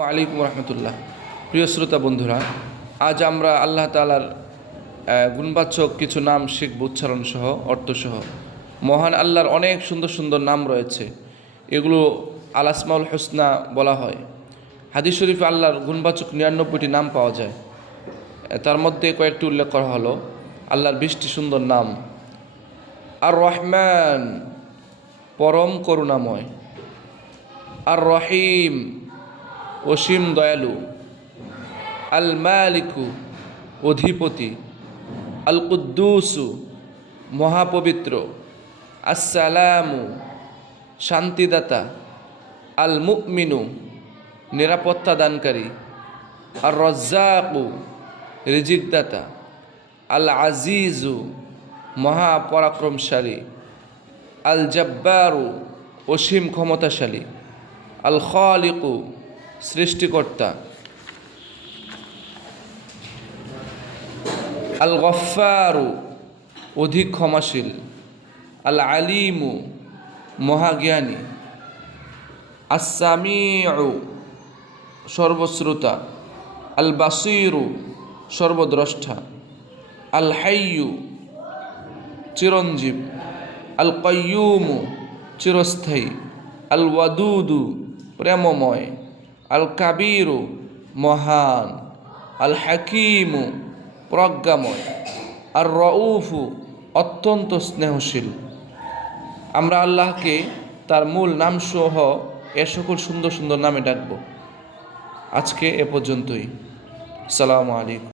আসসালামু আলাইকুম রহমতুল্লাহ। প্রিয় শ্রোতা বন্ধুরা, আজ আমরা আল্লাহ তাআলার গুণবাচক কিছু নাম শিখব, উচ্চারণ সহ অর্থ সহ। মহান আল্লাহর অনেক সুন্দর সুন্দর নাম রয়েছে, এগুলো আল আসমাউল হুসনা বলা হয়। হাদিস শরীফে আল্লাহর গুণবাচক 99টি নাম পাওয়া যায়। তার মধ্যে কয়েকটি উল্লেখ করা হলো আল্লাহর 20টি সুন্দর নাম। আর রহমান, পরম করুণাময়। আর রহিম, অসীম দয়ালু। আল মালিকু, অধিপতি। আল কুদ্দুসু, মহাপবিত্র। আসসালামু, শান্তিদাতা। আল মুমিনু, নিরাপত্তা দানকারী। আর রজ্জাকু, রিজিকদাতা। আল আজিজু, মহাপরাক্রমশালী। আল জব্বারু, অসীম ক্ষমতাশালী। আল খালিকু, সৃষ্টিকর্তা। আল গফফারু, অধিক ক্ষমাশীল। আল আলিমু, মহাজ্ঞানী। আস-সামিউ, সর্বশ্রোতা। আল বাসিরু, সর্বদ্রষ্টা। আল হাইয়ু, চিরঞ্জীব। আল কাইয়ুমু, চিরস্থায়ী। আল ওয়াদুদু, প্রেমময়। আল কাবিরু, মহান। আল হাকিমু, প্রজ্ঞাময়। আর রউফু, অত্যন্ত স্নেহশীল। আমরা আল্লাহকে তার মূল নামসহ এ সকল সুন্দর সুন্দর নামে ডাকব। আজকে এ পর্যন্তই। আসসালামু আলাইকুম।